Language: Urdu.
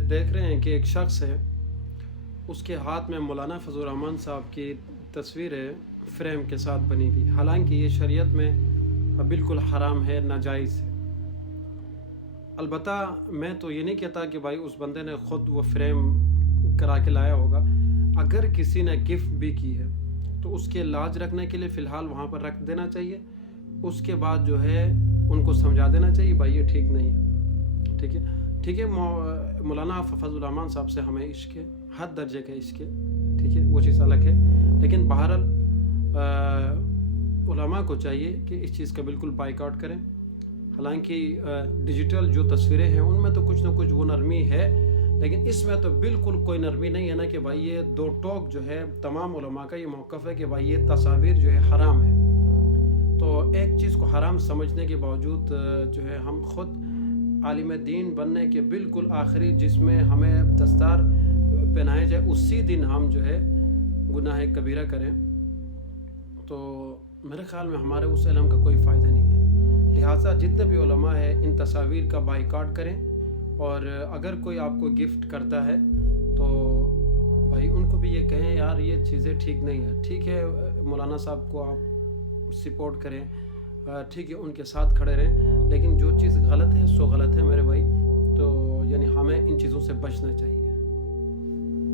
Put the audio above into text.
دیکھ رہے ہیں کہ ایک شخص ہے، اس کے ہاتھ میں مولانا فضل الرحمان صاحب کی تصویر ہے فریم کے ساتھ بنی ہوئی، حالانکہ یہ شریعت میں بالکل حرام ہے، ناجائز ہے۔ البتہ میں تو یہ نہیں کہتا کہ بھائی اس بندے نے خود وہ فریم کرا کے لایا ہوگا، اگر کسی نے گفٹ بھی کی ہے تو اس کے لاج رکھنے کے لیے فی الحال وہاں پر رکھ دینا چاہیے، اس کے بعد جو ہے ان کو سمجھا دینا چاہیے بھائی یہ ٹھیک نہیں ہے، ٹھیک ہے۔ مولانا فضل الرحمان صاحب سے ہمیں عشق ہے، حد درجے کا عشق ہے، ٹھیک ہے، وہ چیز الگ ہے، لیکن بہرحال علماء کو چاہیے کہ اس چیز کا بالکل بائیکاٹ کریں۔ حالانکہ ڈیجیٹل جو تصویریں ہیں ان میں تو کچھ نہ کچھ وہ نرمی ہے، لیکن اس میں تو بالکل کوئی نرمی نہیں ہے نا کہ بھائی یہ دو ٹوک جو ہے تمام علماء کا یہ موقف ہے کہ بھائی یہ تصاویر جو ہے حرام ہے۔ تو ایک چیز کو حرام سمجھنے کے باوجود جو ہے ہم خود عالم دین بننے کے بالکل آخری جس میں ہمیں دستار پہنائے جائے اسی دن ہم جو ہے گناہ کبیرہ کریں، تو میرے خیال میں ہمارے اس علم کا کوئی فائدہ نہیں ہے۔ لہٰذا جتنے بھی علماء ہیں ان تصاویر کا بائیکاٹ کریں، اور اگر کوئی آپ کو گفٹ کرتا ہے تو بھائی ان کو بھی یہ کہیں یار یہ چیزیں ٹھیک نہیں ہیں، ٹھیک ہے مولانا صاحب کو آپ سپورٹ کریں، ٹھیک ہے ان کے ساتھ کھڑے رہیں، لیکن جو چیز غلط ہے سو غلط ہے میرے بھائی، تو یعنی ہمیں ان چیزوں سے بچنا چاہیے۔